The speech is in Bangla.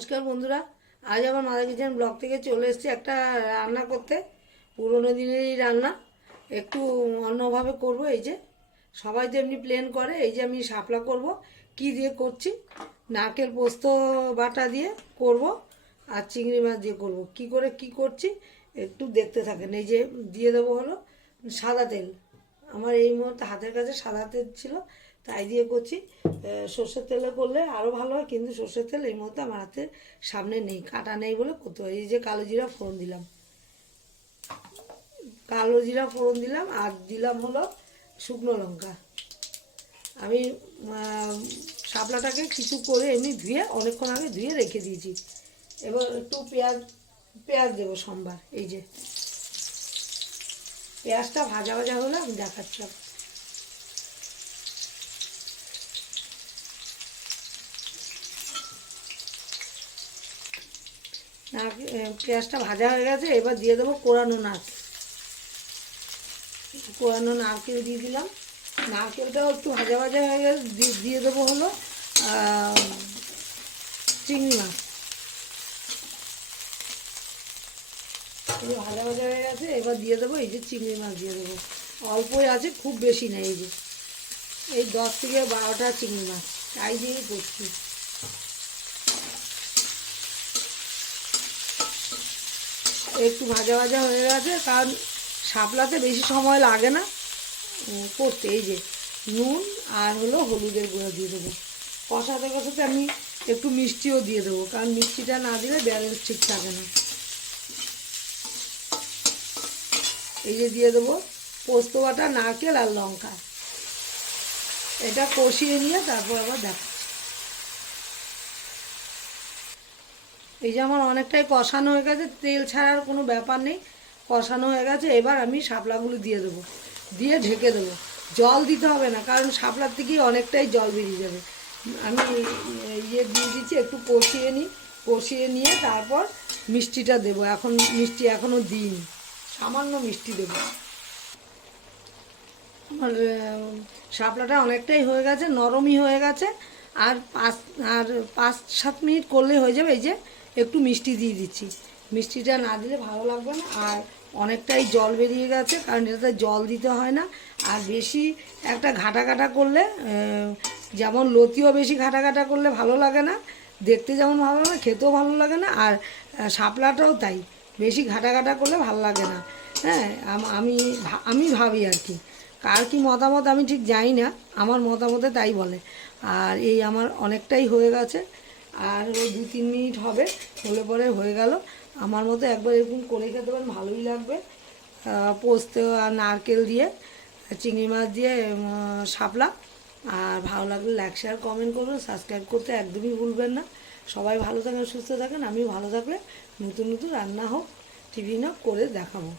নমস্কার বন্ধুরা। আজ আমার মাদা কিচেন ব্লগ থেকে চলে এসেছি একটা রান্না করতে। পুরোনো দিনেরই রান্না। একটু অন্যভাবে করব, এই যে সবাই যেমনি প্লেন করে, এই যে আমি শাপলা করব, কি দিয়ে করছি, নারকেল পোস্ত বাটা দিয়ে করব আর চিংড়ি মাছ দিয়ে করব। কি করে কি করছি একটু দেখতে থাকেন। এই যে দিয়ে দেবো হলো সাদা তেল। আমার এই মুহূর্তে হাতের কাছে সাদা তেল ছিল তাই দিয়ে করছি। সর্ষের তেলে করলে আরও ভালো হয়, কিন্তু সর্ষের তেল এই মুহূর্তে আমার হাতে সামনে নেই, কাটা নেই বলে করতে হয় এই যে কালো জিরা ফোড়ন দিলাম। কালো জিরা ফোড়ন দিলাম আর দিলাম হলো শুকনো লঙ্কা। আমি শাপলাটাকে কিছু করে এমনি ধুয়ে, অনেকক্ষণ আগে ধুয়ে রেখে দিয়েছি। এবার একটু পেঁয়াজ পেঁয়াজ দেবো সোমবার, এই যে। পেঁয়াজটা ভাজা ভাজা হলে, আমি দেখাচ্ছি পেঁয়াজটা ভাজা হয়ে গেছে, এবার দিয়ে দেবো কোরানো নারকেল কোরানো নারকেল দিয়ে দিলাম। নারকেলটাও একটু ভাজা ভাজা হয়ে গেছে দিয়ে- দিয়ে দেবো হলো চিংড়ি মাছ। ভাজা ভাজা হয়ে গেছে, এবার দিয়ে দেবো এই যে চিংড়ি মাছ দিয়ে দেবো। অল্পই আছে, খুব বেশি নেই এই যে। এই দশ থেকে বারোটা চিংড়ি মাছ, তাই দিয়েই করছি। একটু ভাজা ভাজা হয়ে গেছে, কারণ শাপলাতে বেশি সময় লাগে না। করতে, এই যে নুন আর হলো হলুদের গুঁড়ো দিয়ে দেবো। কষাতে কষাতে আমি একটু মিষ্টিও দিয়ে দেবো, কারণ মিষ্টিটা না দিলে ব্যালেন্স ঠিক থাকে না। এই যে দিয়ে দেবো পোস্ত বাটা, নারকেল আর লঙ্কা। এটা কষিয়ে নিয়ে তারপর আবার দেখাচ্ছি এই যে আমার অনেকটাই কষানো হয়ে গেছে, তেল ছাড়ার কোনো ব্যাপার নেই। কষানো হয়ে গেছে, এবার আমি শাপলাগুলো দিয়ে দেবো। দিয়ে ঢেকে দেবো। জল দিতে হবে না, কারণ শাপলার থেকেই অনেকটাই জল বেরিয়ে যাবে। আমি ইয়ে দিয়ে দিচ্ছি, একটু কষিয়ে নিই। কষিয়ে নিয়ে তারপর মিষ্টিটা দেবো। এখন মিষ্টি এখনও দিইনি। সামান্য মিষ্টি দেবো। আমার শাপলাটা অনেকটাই হয়ে গেছে, নরমই হয়ে গেছে। আর পাঁচ আর পাঁচ, সাত মিনিট করলে হয়ে যাবে। এই যে একটু মিষ্টি দিয়ে দিচ্ছি। মিষ্টিটা না দিলে ভালো লাগবে না। আর অনেকটাই জল বেরিয়ে গেছে, কারণ এটাতে জল দিতে হয় না। আর বেশি একটা ঘাটা ঘাটা করলে যেমন লতিও বেশি ঘাটা ঘাটা করলে ভালো লাগে না। দেখতে যেমন ভালো লাগে না খেতেও ভালো লাগে না। আর শাপলাটাও তাই, বেশি ঘাটা ঘাটা করলে ভালো লাগে না। হ্যাঁ আমি আমি ভাবি আর কি। কার কি মতামত আমি ঠিক জানি না। আমার মতামতে তাই বলে। আর এই আমার অনেকটাই হয়ে গেছে। আর দু তিন মিনিট হবে, হলে পরে হয়ে গেল। আমার মতো একবার এরকম করে খেতে পারেন, ভালোই লাগবে। পোস্ত আর নারকেল দিয়ে, চিংড়ি মাছ দিয়ে শাপলা। আর ভালো লাগলে লাইক শেয়ার কমেন্ট করবেন। সাবস্ক্রাইব করতে একদমই ভুলবেন না। সবাই ভালো থাকেন, সুস্থ থাকেন। আমিও ভালো থাকলে নতুন নতুন রান্না হোক, টিফিন হোক, করে দেখাবো।